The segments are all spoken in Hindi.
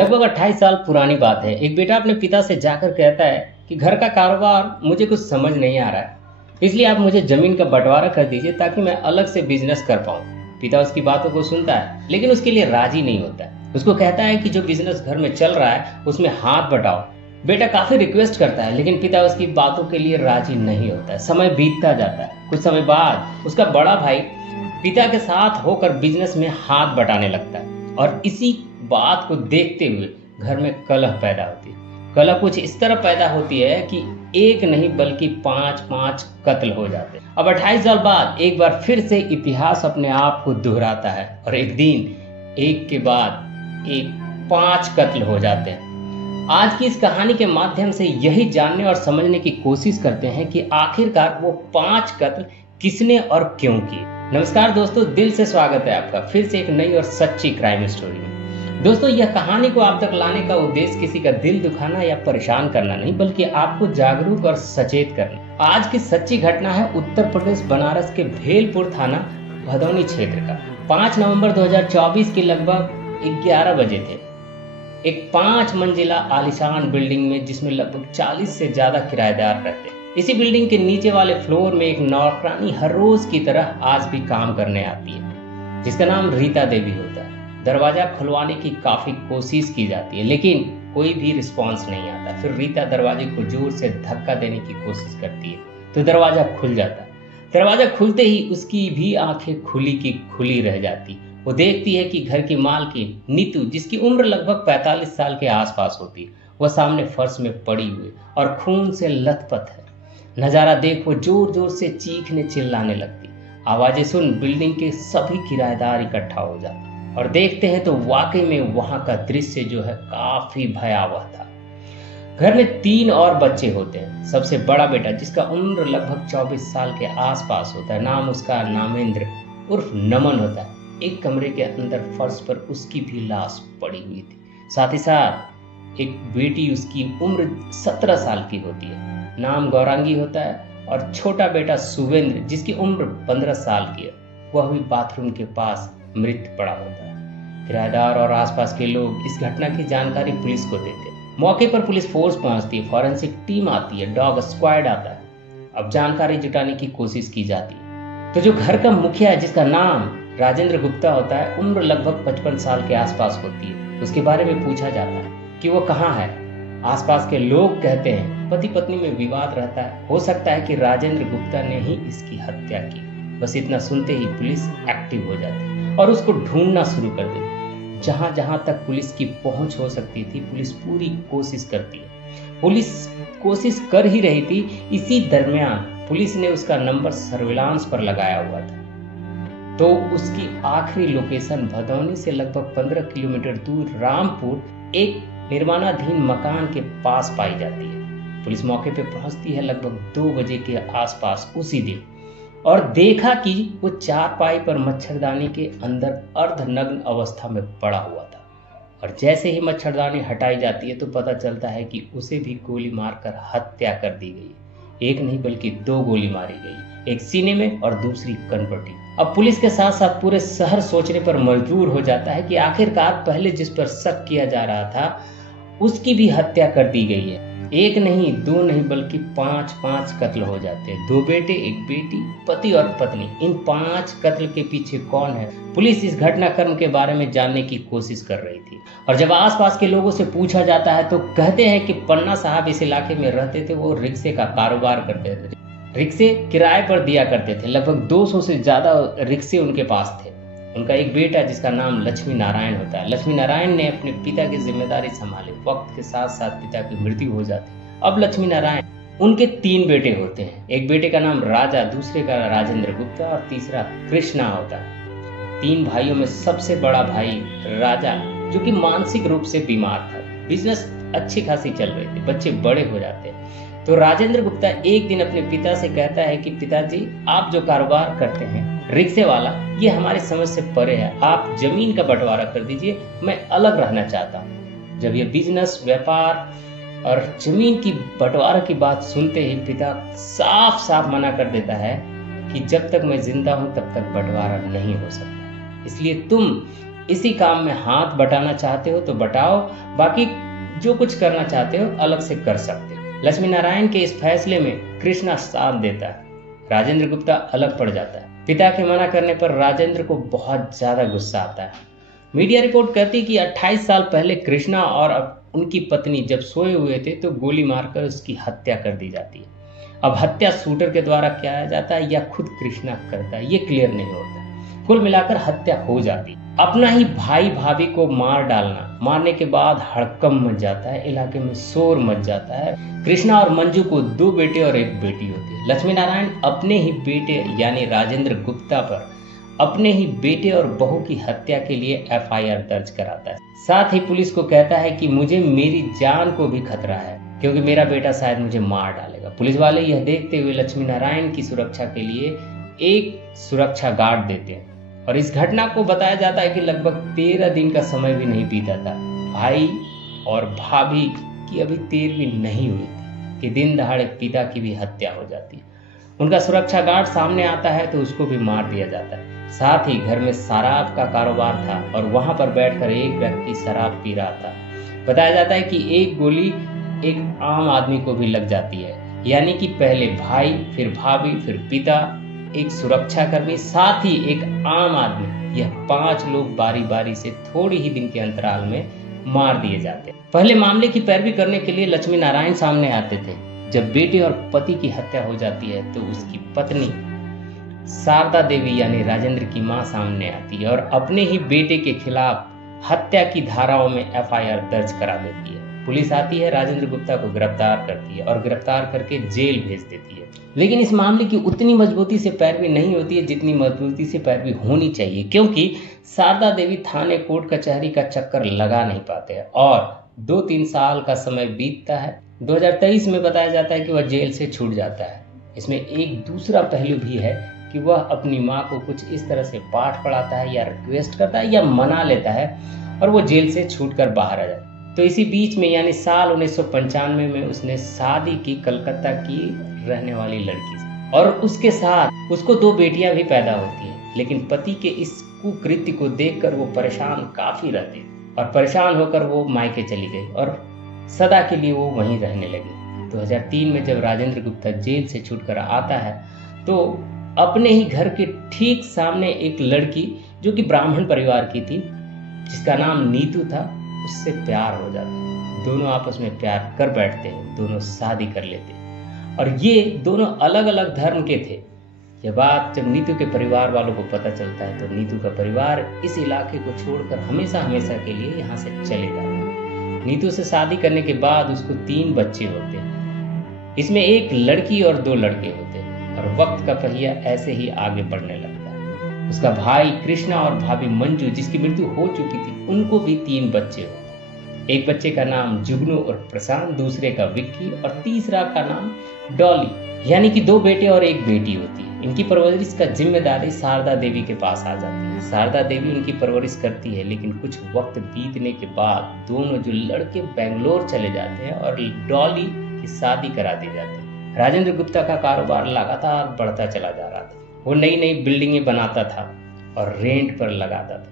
लगभग 28 साल पुरानी बात है। एक बेटा अपने पिता से जाकर कहता है कि घर का कारोबार मुझे कुछ समझ नहीं आ रहा है, इसलिए आप मुझे जमीन का बंटवारा कर दीजिए ताकि मैं अलग से बिजनेस कर पाऊं। पिता उसकी बातों को सुनता है लेकिन उसके लिए राजी नहीं होता है। उसको कहता है कि जो बिजनेस घर में चल रहा है उसमें हाथ बटाओ। बेटा काफी रिक्वेस्ट करता है लेकिन पिता उसकी बातों के लिए राजी नहीं होता है। समय बीतता जाता है। कुछ समय बाद उसका बड़ा भाई पिता के साथ होकर बिजनेस में हाथ बटाने लगता है और इसी बात को देखते हुए घर में कलह पैदा होती है। कलह कुछ इस तरह पैदा होती है कि एक नहीं बल्कि पांच कत्ल हो जाते हैं। अब 28 साल बाद एक बार फिर से इतिहास अपने आप को दोहराता है और एक दिन एक के बाद एक 5 कत्ल हो जाते हैं। आज की इस कहानी के माध्यम से यही जानने और समझने की कोशिश करते हैं कि आखिरकार वो 5 कत्ल किसने और क्यों किए। नमस्कार दोस्तों, दिल से स्वागत है आपका फिर से एक नई और सच्ची क्राइम स्टोरी में। दोस्तों, यह कहानी को आप तक लाने का उद्देश्य किसी का दिल दुखाना या परेशान करना नहीं, बल्कि आपको जागरूक और सचेत करना। आज की सच्ची घटना है उत्तर प्रदेश बनारस के भेलपुर थाना भदौनी क्षेत्र का। 5 नवंबर 2024 के लगभग 11 बजे थे। एक 5 मंजिला आलीशान बिल्डिंग में, जिसमें लगभग 40 से ज्यादा किराएदार रहते हैं। इसी बिल्डिंग के नीचे वाले फ्लोर में एक नौकरानी हर रोज की तरह आज भी काम करने आती है, जिसका नाम रीता देवी होता है। दरवाजा खुलवाने की काफी कोशिश की जाती है लेकिन कोई भी रिस्पांस नहीं आता। फिर रीता दरवाजे को जोर से धक्का देने की कोशिश करती है तो दरवाजा खुल जाता है। दरवाजा खुलते ही उसकी भी आंखें खुली की खुली रह जाती। वो देखती है कि घर की मालकिन नीतू, जिसकी उम्र लगभग 45 साल के आसपास होती है, वह सामने फर्श में पड़ी हुई और खून से लथपथ है। नजारा देख वो जोर जोर से चीखने चिल्लाने लगती। आवाजें सुन बिल्डिंग के सभी किराएदार इकट्ठा हो जाते और देखते हैं तो वाकई में वहां का दृश्य जो है काफी भयावह था। घर में 3 और बच्चे होते हैं। सबसे बड़ा बेटा, जिसका उम्र लगभग 24 साल के आसपास होता है, नाम उसका नामेंद्र उर्फ नमन होता है। एक कमरे के अंदर फर्श पर उसकी भी लाश पड़ी हुई थी। साथ ही साथ एक बेटी, उसकी उम्र 17 साल की होती है, नाम गौरांगी होता है। और छोटा बेटा सुवेंद्र, जिसकी उम्र 15 साल की है, वह भी बाथरूम के पास मृत पड़ा होता है। किराएदार और आसपास के लोग इस घटना की जानकारी पुलिस को देते हैं। मौके पर पुलिस फोर्स पहुंचती है, फॉरेंसिक टीम आती है, डॉग स्क्वाड आता है। अब जानकारी जुटाने की कोशिश की जाती है तो जो घर का मुखिया है, जिसका नाम राजेंद्र गुप्ता होता है, उम्र लगभग 55 साल के आसपास होती है, उसके बारे में पूछा जाता है कि वो कहाँ है। आसपास के लोग कहते हैं पति पत्नी में विवाद रहता है, हो सकता है कि राजेंद्र गुप्ता ने ही इसकी हत्या की। बस इतना सुनते ही पुलिस एक्टिव हो जाती है और उसको ढूंढना शुरू कर देती। जहां जहां तक पुलिस की पहुंच हो सकती थी, पुलिस पूरी कोशिश करती है। पुलिस कोशिश कर ही रही थी, इसी दरमियान पुलिस ने उसका नंबर सर्विलांस पर लगाया हुआ था। तो उसकी आखिरी लोकेशन भदौनी से लगभग 15 किलोमीटर दूर रामपुर एक निर्माणाधीन मकान के पास पाई जाती है। पुलिस मौके पर पहुंचती है लगभग 2 बजे के आसपास उसी दिन और देखा कि वो चारपाई पर मच्छरदानी के अंदर अर्धनग्न अवस्था में पड़ा हुआ था। और जैसे ही मच्छरदानी हटाई जाती है तो पता चलता है कि उसे भी गोली मारकर हत्या कर दी गई। एक नहीं बल्कि 2 गोली मारी गई, एक सीने में और दूसरी कनपटी। अब पुलिस के साथ साथ पूरे शहर सोचने पर मजबूर हो जाता है कि आखिरकार पहले जिस पर शक किया जा रहा था उसकी भी हत्या कर दी गई है। एक नहीं, 2 नहीं बल्कि 5 कत्ल हो जाते हैं। 2 बेटे, एक बेटी, पति और पत्नी। इन 5 कत्ल के पीछे कौन है? पुलिस इस घटनाक्रम के बारे में जानने की कोशिश कर रही थी और जब आसपास के लोगों से पूछा जाता है तो कहते हैं कि पन्ना साहब इस इलाके में रहते थे। वो रिक्शे का कारोबार करते थे, रिक्शे किराए पर दिया करते थे। लगभग 200 से ज्यादा रिक्शे उनके पास थे। उनका एक बेटा, जिसका नाम लक्ष्मी नारायण होता है। लक्ष्मी नारायण ने अपने पिता की जिम्मेदारी संभाली। वक्त के साथ साथ पिता की मृत्यु हो जाती। अब लक्ष्मी नारायण, उनके 3 बेटे होते हैं। एक बेटे का नाम राजा, दूसरे का राजेंद्र गुप्ता और तीसरा कृष्णा होता है। 3 भाइयों में सबसे बड़ा भाई राजा, जो कि मानसिक रूप से बीमार था। बिजनेस अच्छी खासी चल रही थी, बच्चे बड़े हो जाते हैं। तो राजेंद्र गुप्ता एक दिन अपने पिता से कहता है कि पिताजी, आप जो कारोबार करते हैं रिक्शे वाला, ये हमारी समझ से परे है। आप जमीन का बंटवारा कर दीजिए, मैं अलग रहना चाहता हूँ। जब ये बिजनेस, व्यापार और जमीन की बंटवारा की बात सुनते ही पिता साफ साफ मना कर देता है कि जब तक मैं जिंदा हूं तब तक बंटवारा नहीं हो सकता, इसलिए तुम इसी काम में हाथ बटाना चाहते हो तो बटाओ, बाकी जो कुछ करना चाहते हो अलग से कर सकते हो। लक्ष्मी नारायण के इस फैसले में कृष्णा साथ देता है। राजेंद्र गुप्ता अलग पड़ जाता है। पिता के मना करने पर राजेंद्र को बहुत ज्यादा गुस्सा आता है। मीडिया रिपोर्ट कहती है कि 28 साल पहले कृष्णा और उनकी पत्नी जब सोए हुए थे तो गोली मारकर उसकी हत्या कर दी जाती है। अब हत्या शूटर के द्वारा किया जाता है या खुद कृष्णा करता है, ये क्लियर नहीं होता। कुल मिलाकर हत्या हो जाती है। अपना ही भाई भाभी को मार डालना, मारने के बाद हड़कंप मच जाता है, इलाके में शोर मच जाता है। कृष्णा और मंजू को 2 बेटे और 1 बेटी होती है। लक्ष्मी नारायण अपने ही बेटे यानी राजेंद्र गुप्ता पर अपने ही बेटे और बहू की हत्या के लिए FIR दर्ज कराता है। साथ ही पुलिस को कहता है कि मुझे मेरी जान को भी खतरा है क्योंकि मेरा बेटा शायद मुझे मार डालेगा। पुलिस वाले यह देखते हुए लक्ष्मी नारायण की सुरक्षा के लिए एक सुरक्षा गार्ड देते हैं और इस घटना को बताया जाता है कि लगभग 13 दिन का समय भी नहीं बीता था। भाई और भाभी की अभी 13वीं नहीं हुई थी कि दिन दहाड़े पिता की भी हत्या हो जाती है। उनका सुरक्षा गार्ड सामने आता है तो उसको भी मार दिया जाता है। साथ ही घर में शराब का कारोबार था और वहां पर बैठकर एक व्यक्ति शराब पी रहा था। बताया जाता है कि एक गोली एक आम आदमी को भी लग जाती है, यानी कि पहले भाई, फिर भाभी, फिर पिता, एक सुरक्षाकर्मी, साथ ही एक आम आदमी, यह 5 लोग बारी बारी से थोड़ी ही दिन के अंतराल में मार दिए जाते। पहले मामले की पैरवी करने के लिए लक्ष्मी नारायण सामने आते थे। जब बेटे और पति की हत्या हो जाती है तो उसकी पत्नी शारदा देवी यानी राजेंद्र की मां सामने आती है और अपने ही बेटे के खिलाफ हत्या की धाराओं में FIR दर्ज करा देती है। पुलिस आती है, राजेंद्र गुप्ता को गिरफ्तार करती है और गिरफ्तार करके जेल भेज देती है। लेकिन इस मामले की उतनी मजबूती से पैरवी नहीं होती है जितनी मजबूती से पैरवी होनी चाहिए, क्योंकि शारदा देवी थाने कोर्ट कचहरी का चक्कर लगा नहीं पाते हैं और 2-3 साल का समय बीतता है। 2023 में बताया जाता है कि वह जेल से छूट जाता है। इसमें एक दूसरा पहलू भी है कि वह अपनी माँ को कुछ इस तरह से पाठ पढ़ाता है या रिक्वेस्ट करता है या मना लेता है और वो जेल से छूटकर बाहर आ जाता है। तो इसी बीच में यानी साल 1995 में उसने शादी की कलकत्ता की रहने वाली लड़की से और उसके साथ उसको 2 बेटियां भी पैदा होती हैं। लेकिन पति के इस कुकृत्य को देखकर वो परेशान काफी रहती और परेशान होकर वो मायके चली गई और सदा के लिए वो वहीं रहने लगी। 2003 में जब राजेंद्र गुप्ता जेल से छूटकर आता है तो अपने ही घर के ठीक सामने एक लड़की जो कि ब्राह्मण परिवार की थी, जिसका नाम नीतू था, उससे प्यार हो जाता है। दोनों आपस में प्यार कर बैठते हैं, दोनों शादी कर लेते हैं और ये दोनों अलग अलग धर्म के थे। यह बात जब नीतू के परिवार वालों को पता चलता है तो नीतू का परिवार इस इलाके को छोड़कर हमेशा हमेशा के लिए यहाँ से चले जाते हैं। नीतू से शादी करने के बाद उसको 3 बच्चे होते हैं। इसमें एक लड़की और 2 लड़के होते हैं और वक्त का पहिया ऐसे ही आगे बढ़ने लगता है। उसका भाई कृष्णा और भाभी मंजू, जिसकी मृत्यु हो चुकी थी, उनको भी 3 बच्चे होते हैं। एक बच्चे का नाम जुगनू और प्रशांत, दूसरे का विक्की और तीसरा का नाम डॉली, यानी कि 2 बेटे और 1 बेटी होती है। इनकी परवरिश का जिम्मेदारी शारदा देवी के पास आ जाती है। शारदा देवी उनकी परवरिश करती है, लेकिन कुछ वक्त बीतने के बाद दोनों जो लड़के बेंगलोर चले जाते हैं और डॉली की शादी करा दी जाती है। राजेंद्र गुप्ता का कारोबार लगातार बढ़ता चला जा रहा था। वो नई नई बिल्डिंगें बनाता था और रेंट पर लगाता था।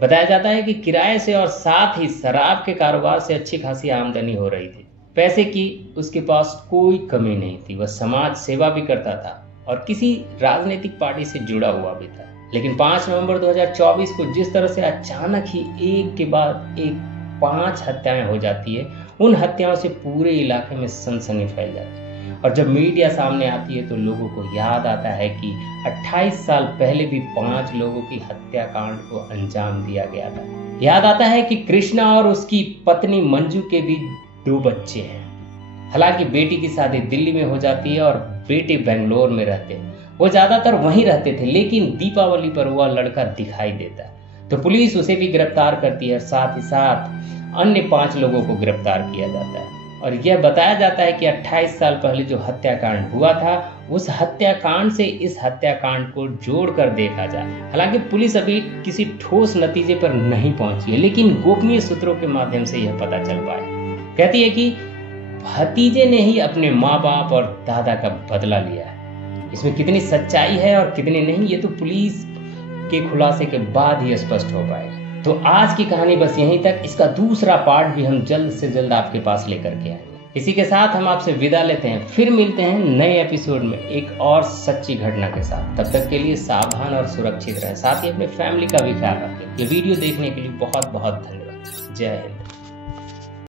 बताया जाता है कि किराए से और साथ ही शराब के कारोबार से अच्छी खासी आमदनी हो रही थी। पैसे की उसके पास कोई कमी नहीं थी। वह समाज सेवा भी करता था और किसी राजनीतिक पार्टी से जुड़ा हुआ भी था। लेकिन 5 नवंबर 2024 को जिस तरह से अचानक ही एक के बाद एक 5 हत्याएं हो जाती है, उन हत्याओं से पूरे इलाके में सनसनी फैल जाती है और जब मीडिया सामने आती है तो लोगों को याद आता है कि 28 साल पहले भी 5 लोगों की हत्याकांड को अंजाम दिया गया था। याद आता है कि कृष्णा और उसकी पत्नी मंजू के भी 2 बच्चे हैं। हालांकि बेटी की शादी दिल्ली में हो जाती है और बेटे बेंगलोर में रहते हैं। वो ज्यादातर वहीं रहते थे, लेकिन दीपावली पर वह लड़का दिखाई देता है तो पुलिस उसे भी गिरफ्तार करती है। साथ ही साथ अन्य 5 लोगों को गिरफ्तार किया जाता है और यह बताया जाता है कि 28 साल पहले जो हत्याकांड हुआ था, उस हत्याकांड से इस हत्याकांड को जोड़कर देखा जाए। हालांकि पुलिस अभी किसी ठोस नतीजे पर नहीं पहुंची है, लेकिन गोपनीय सूत्रों के माध्यम से यह पता चल पाया। कहती है कि भतीजे ने ही अपने माँ बाप और दादा का बदला लिया है। इसमें कितनी सच्चाई है और कितनी नहीं, ये तो पुलिस के खुलासे के बाद ही स्पष्ट हो पाएगा। तो आज की कहानी बस यहीं तक। इसका दूसरा पार्ट भी हम जल्द से जल्द आपके पास लेकर के आएंगे। इसी के साथ हम आपसे विदा लेते हैं, फिर मिलते हैं नए एपिसोड में एक और सच्ची घटना के साथ। तब तक के लिए सावधान और सुरक्षित रहें, साथ ही अपने फैमिली का भी ख्याल रखें। ये वीडियो देखने के लिए बहुत बहुत धन्यवाद। जय हिंद।